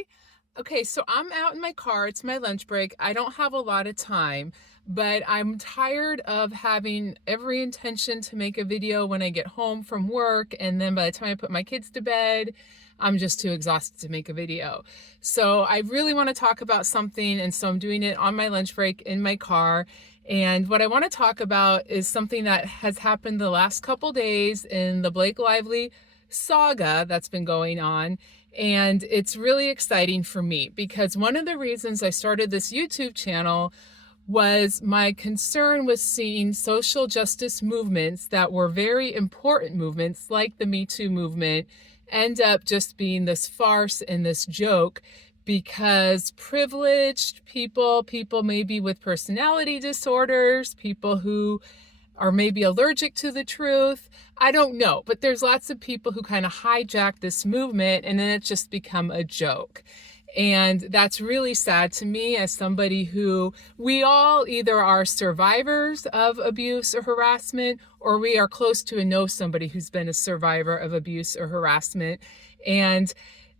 today? Okay, so I'm out in my car. It's my lunch break. I don't have a lot of time, but I'm tired of having every intention to make a video when I get home from work. And then by the time I put my kids to bed, I'm just too exhausted to make a video. So I really want to talk about something. And so I'm doing it on my lunch break in my car. And what I want to talk about is something that has happened the last couple days in the Blake Lively saga that's been going on. And it's really exciting for me because one of the reasons I started this YouTube channel was my concern with seeing social justice movements that were very important movements like the Me Too movement end up just being this farce and this joke because privileged people maybe with personality disorders, people who are maybe allergic to the truth. I don't know, but there's lots of people who kind of hijack this movement and then it's just become a joke. And that's really sad to me as somebody who we all either are survivors of abuse or harassment, or we are close to and know somebody who's been a survivor of abuse or harassment. And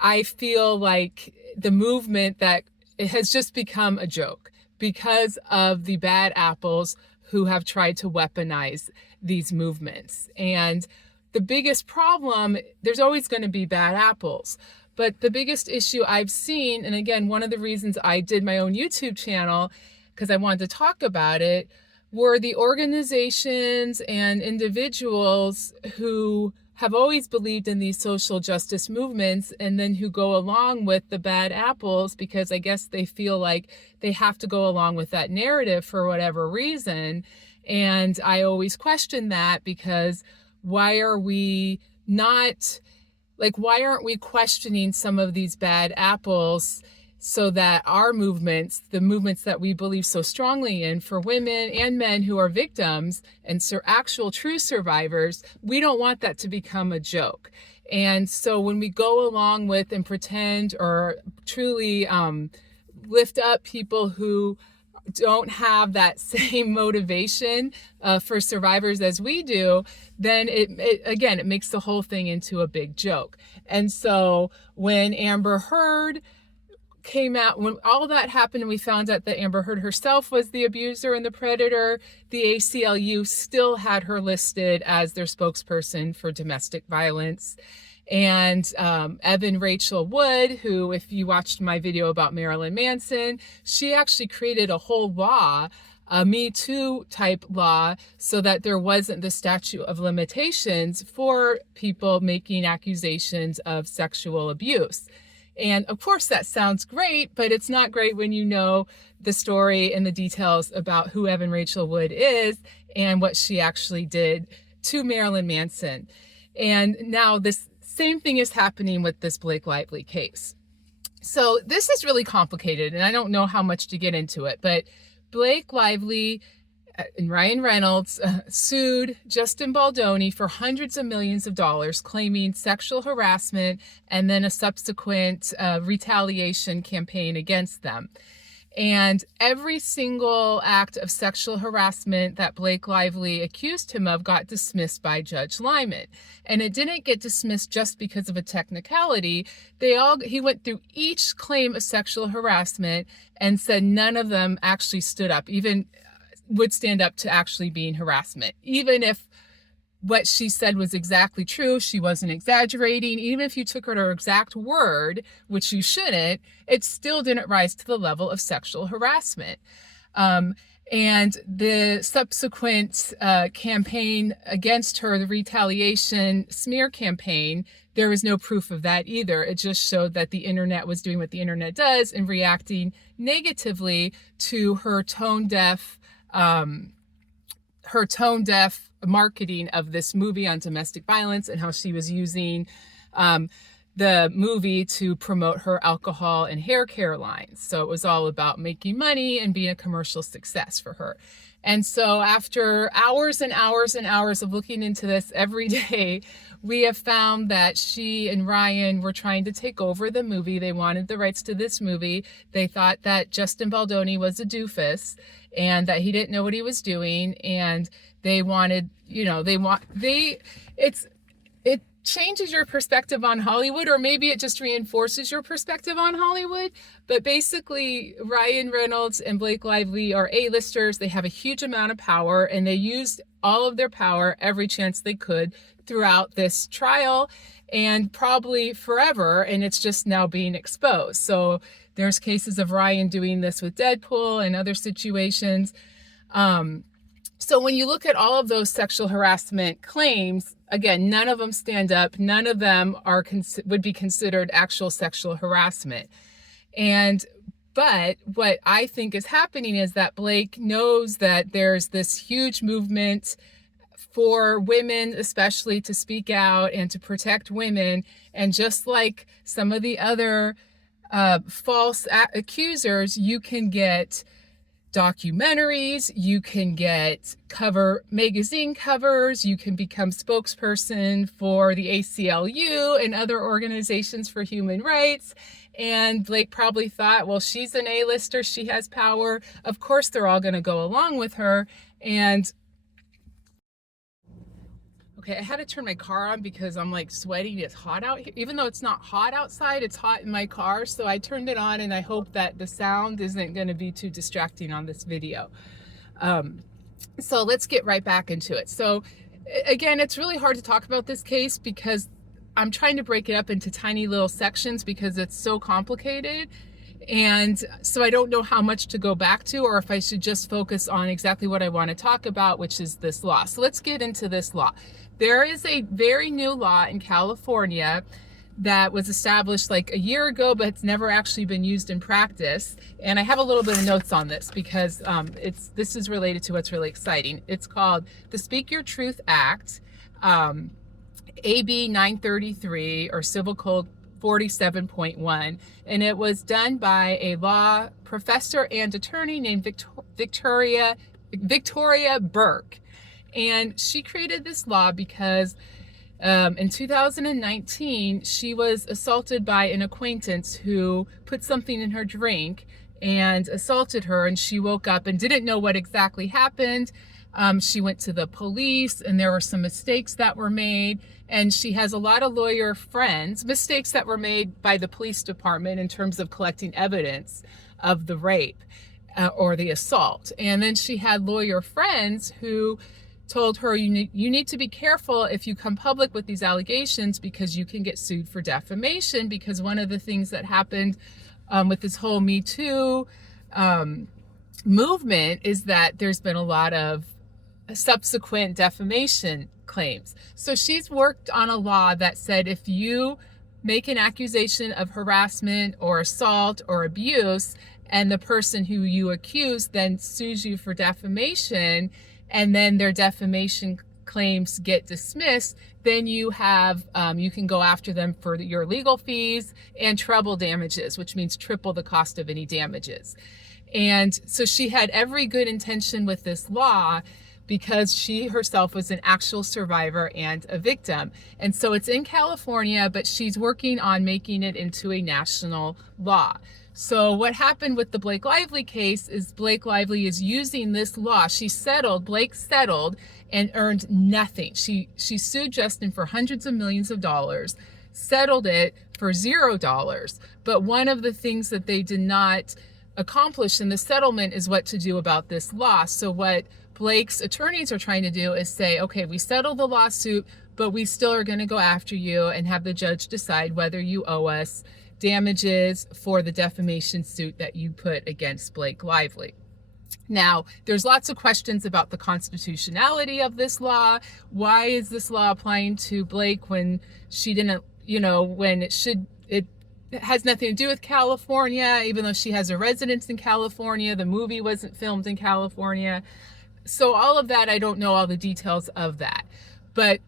I feel like the movement that it has just become a joke because of the bad apples who have tried to weaponize these movements. And the biggest problem, there's always going to be bad apples. But the biggest issue I've seen, and again, one of the reasons I did my own YouTube channel, because I wanted to talk about it, were the organizations and individuals who have always believed in these social justice movements and then who go along with the bad apples because I guess they feel like they have to go along with that narrative for whatever reason. And I always question that because why aren't we questioning some of these bad apples so that our movements, the movements that we believe so strongly in for women and men who are victims and actual true survivors, we don't want that to become a joke. And so when we go along with and pretend or truly lift up people who don't have that same motivation for survivors as we do, then it makes the whole thing into a big joke. And so when Amber Heard came out, when all that happened and we found out that Amber Heard herself was the abuser and the predator, the ACLU still had her listed as their spokesperson for domestic violence. And Evan Rachel Wood, who, if you watched my video about Marilyn Manson, she actually created a whole law, a Me Too type law, so that there wasn't the statute of limitations for people making accusations of sexual abuse. And of course that sounds great, but it's not great when you know the story and the details about who Evan Rachel Wood is and what she actually did to Marilyn Manson. And now this same thing is happening with this Blake Lively case. So this is really complicated and I don't know how much to get into it, but Blake Lively and Ryan Reynolds sued Justin Baldoni for hundreds of millions of dollars, claiming sexual harassment and then a subsequent retaliation campaign against them. And every single act of sexual harassment that Blake Lively accused him of got dismissed by Judge Lyman. And it didn't get dismissed just because of a technicality. He went through each claim of sexual harassment and said none of them actually stood up, even would stand up to actually being harassment. Even if what she said was exactly true, she wasn't exaggerating, even if you took her exact word, which you shouldn't, it still didn't rise to the level of sexual harassment. And the subsequent campaign against her, the retaliation smear campaign, there was no proof of that either. It just showed that the internet was doing what the internet does and reacting negatively to her tone-deaf marketing of this movie on domestic violence and how she was using the movie to promote her alcohol and hair care lines. So it was all about making money and being a commercial success for her. And so after hours and hours and hours of looking into this every day, we have found that she and Ryan were trying to take over the movie. They wanted the rights to this movie. They thought that Justin Baldoni was a doofus and that he didn't know what he was doing. And they wanted, changes your perspective on Hollywood, or maybe it just reinforces your perspective on Hollywood. But basically, Ryan Reynolds and Blake Lively are A-listers. They have a huge amount of power, and they used all of their power every chance they could throughout this trial, and probably forever, and it's just now being exposed. So there's cases of Ryan doing this with Deadpool and other situations. So when you look at all of those sexual harassment claims, again, none of them stand up. None of them would be considered actual sexual harassment. But what I think is happening is that Blake knows that there's this huge movement for women, especially, to speak out and to protect women. And just like some of the other false accusers, you can get documentaries, you can get magazine covers, you can become spokesperson for the ACLU and other organizations for human rights. And Blake probably thought, well, she's an A-lister, she has power, of course they're all going to go along with her. And okay, I had to turn my car on because I'm like sweating. It's hot out here. Even though it's not hot outside, it's hot in my car. So I turned it on, and I hope that the sound isn't going to be too distracting on this video. So let's get right back into it. So again, it's really hard to talk about this case because I'm trying to break it up into tiny little sections because it's so complicated. And so I don't know how much to go back to, or if I should just focus on exactly what I want to talk about, which is this law. So let's get into this law. There is a very new law in California that was established like a year ago, but it's never actually been used in practice. And I have a little bit of notes on this because this is related to what's really exciting. It's called the Speak Your Truth Act, AB 933, or Civil Code 47.1, and it was done by a law professor and attorney named Victoria Burke. And she created this law because in 2019, she was assaulted by an acquaintance who put something in her drink and assaulted her, and she woke up and didn't know what exactly happened. She went to the police, and there were some mistakes that were made, and she has a lot of lawyer friends, mistakes that were made by the police department in terms of collecting evidence of the rape or the assault. And then she had lawyer friends who told her, you need to be careful if you come public with these allegations because you can get sued for defamation, because one of the things that happened with this whole Me Too movement is that there's been a lot of subsequent defamation claims. So she's worked on a law that said if you make an accusation of harassment or assault or abuse, and the person who you accuse then sues you for defamation, and then their defamation claims get dismissed, then you can go after them for your legal fees and treble damages, which means triple the cost of any damages. And so she had every good intention with this law because she herself was an actual survivor and a victim. And so it's in California, but she's working on making it into a national law. So what happened with the Blake Lively case is Blake Lively is using this law. Blake settled and earned nothing. She sued Justin for hundreds of millions of dollars, settled it for $0. But one of the things that they did not accomplish in the settlement is what to do about this law. So what Blake's attorneys are trying to do is say, okay, we settled the lawsuit, but we still are going to go after you and have the judge decide whether you owe us damages for the defamation suit that you put against Blake Lively. Now, there's lots of questions about the constitutionality of this law. Why is this law applying to Blake when she didn't, when it has nothing to do with California, even though she has a residence in California, the movie wasn't filmed in California. So all of that, I don't know all the details of that. But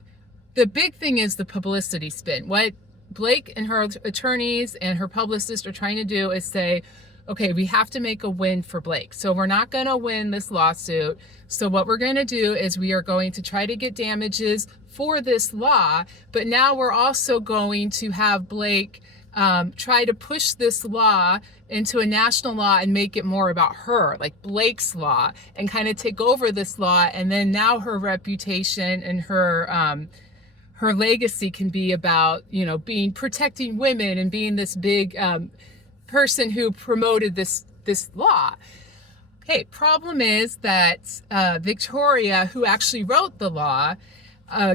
the big thing is the publicity spin. What Blake and her attorneys and her publicist are trying to do is say, okay, we have to make a win for Blake. So we're not going to win this lawsuit. So what we're going to do is we are going to try to get damages for this law. But now we're also going to have Blake try to push this law into a national law and make it more about her, like Blake's law, and kind of take over this law. And then now her reputation and her her legacy can be about, being protecting women and being this big person who promoted this law. Okay, problem is that Victoria, who actually wrote the law,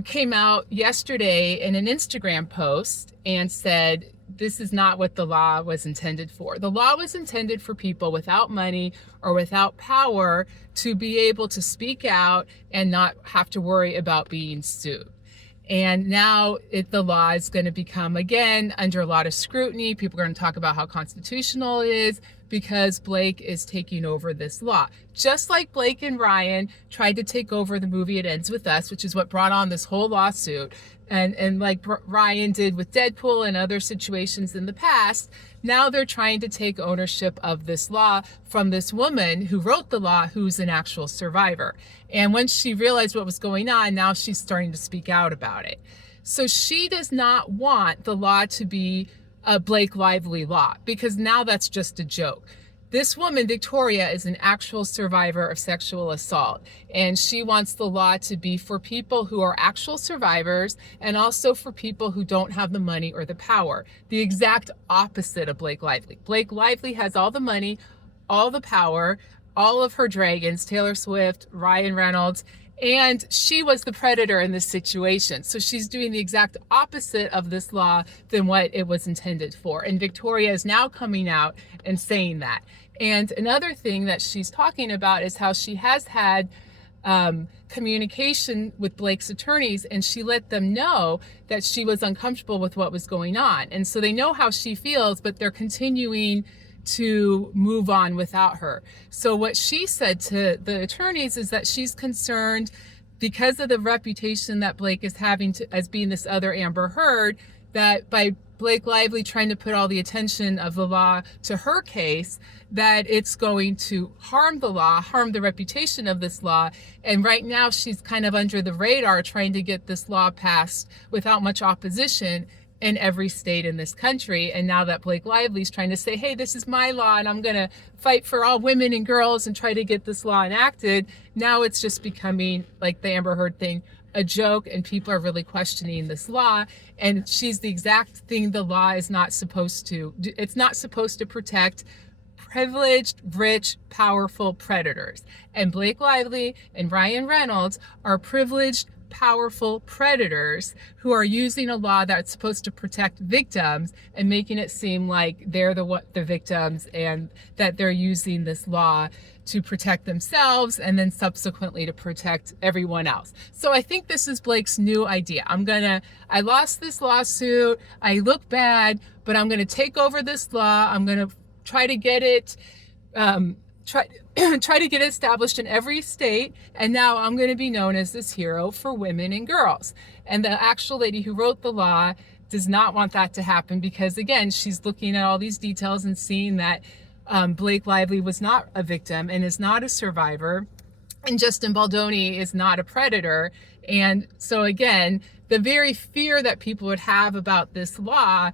came out yesterday in an Instagram post and said, this is not what the law was intended for. The law was intended for people without money or without power to be able to speak out and not have to worry about being sued. And now the law is going to become, again, under a lot of scrutiny. People are going to talk about how constitutional it is because Blake is taking over this law. Just like Blake and Ryan tried to take over the movie It Ends With Us, which is what brought on this whole lawsuit. And like Ryan did with Deadpool and other situations in the past, now they're trying to take ownership of this law from this woman who wrote the law, who's an actual survivor. And when she realized what was going on, now she's starting to speak out about it. So she does not want the law to be a Blake Lively law, because now that's just a joke. This woman, Victoria, is an actual survivor of sexual assault, and she wants the law to be for people who are actual survivors and also for people who don't have the money or the power. The exact opposite of Blake Lively. Blake Lively has all the money, all the power, all of her dragons, Taylor Swift, Ryan Reynolds, and she was the predator in this situation. So she's doing the exact opposite of this law than what it was intended for. And Victoria is now coming out and saying that. And another thing that she's talking about is how she has had communication with Blake's attorneys, and she let them know that she was uncomfortable with what was going on. And so they know how she feels, but they're continuing to move on without her. So what she said to the attorneys is that she's concerned because of the reputation that Blake is having as being this other Amber Heard, that by Blake Lively trying to put all the attention of the law to her case, that it's going to harm the law, harm the reputation of this law. And right now she's kind of under the radar trying to get this law passed without much opposition in every state in this country. And now that Blake Lively's trying to say, hey, this is my law and I'm going to fight for all women and girls and try to get this law enacted, now it's just becoming, like the Amber Heard thing, a joke, and people are really questioning this law. And she's the exact thing the law is not supposed to. It's not supposed to protect privileged, rich, powerful predators. And Blake Lively and Ryan Reynolds are privileged, powerful predators who are using a law that's supposed to protect victims and making it seem like they're the victims, and that they're using this law to protect themselves and then subsequently to protect everyone else. So I think this is Blake's new idea. I lost this lawsuit, I look bad, but I'm gonna take over this law. I'm gonna try to get it try to get it established in every state, and now I'm going to be known as this hero for women and girls. And the actual lady who wrote the law does not want that to happen, because again, she's looking at all these details and seeing that Blake Lively was not a victim and is not a survivor, and Justin Baldoni is not a predator. And so again, the very fear that people would have about this law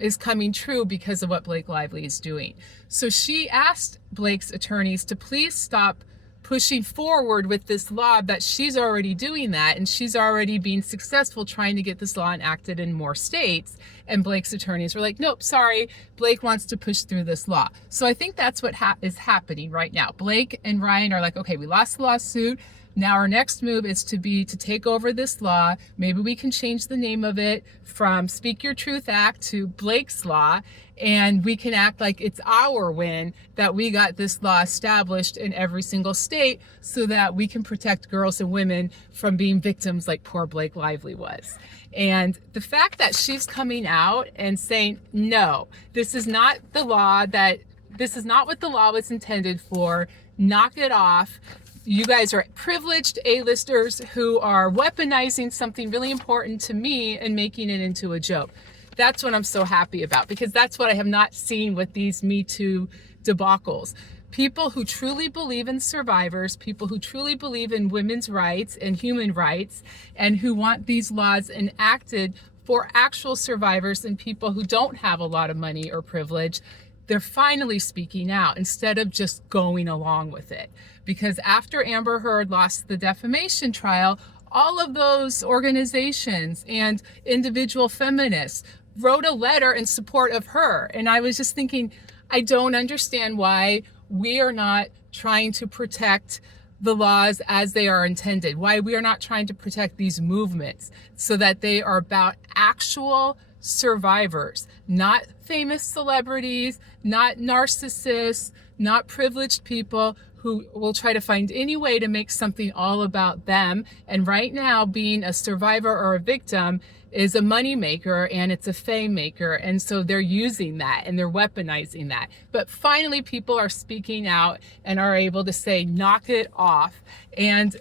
is coming true because of what Blake Lively is doing. So she asked Blake's attorneys to please stop pushing forward with this law, that she's already doing that, and she's already being successful trying to get this law enacted in more states. And Blake's attorneys were like, nope, sorry, Blake wants to push through this law. So I think that's what is happening right now. Blake and Ryan are like, okay, we lost the lawsuit. Now our next move is to take over this law. Maybe we can change the name of it from Speak Your Truth Act to Blake's Law, and we can act like it's our win that we got this law established in every single state, so that we can protect girls and women from being victims like poor Blake Lively was. And the fact that she's coming out and saying, no, this is not the law, this is not what the law was intended for, knock it off. You guys are privileged A-listers who are weaponizing something really important to me and making it into a joke. That's what I'm so happy about, because that's what I have not seen with these Me Too debacles. People who truly believe in survivors, people who truly believe in women's rights and human rights, and who want these laws enacted for actual survivors and people who don't have a lot of money or privilege, they're finally speaking out instead of just going along with it. Because after Amber Heard lost the defamation trial, all of those organizations and individual feminists wrote a letter in support of her. And I was just thinking, I don't understand why we are not trying to protect the laws as they are intended, why we are not trying to protect these movements so that they are about actual survivors, not famous celebrities, not narcissists, not privileged people who will try to find any way to make something all about them. And right now, being a survivor or a victim is a moneymaker and it's a fame maker. And so they're using that and they're weaponizing that. But finally, people are speaking out and are able to say, knock it off. And,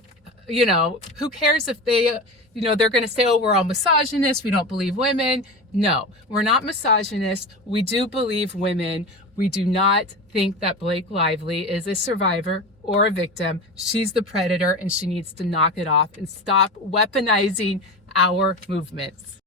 you know, who cares if they, you know, they're going to say, oh, we're all misogynists. We don't believe women. No, we're not misogynists. We do believe women. We do not think that Blake Lively is a survivor or a victim. She's the predator and she needs to knock it off and stop weaponizing our movements.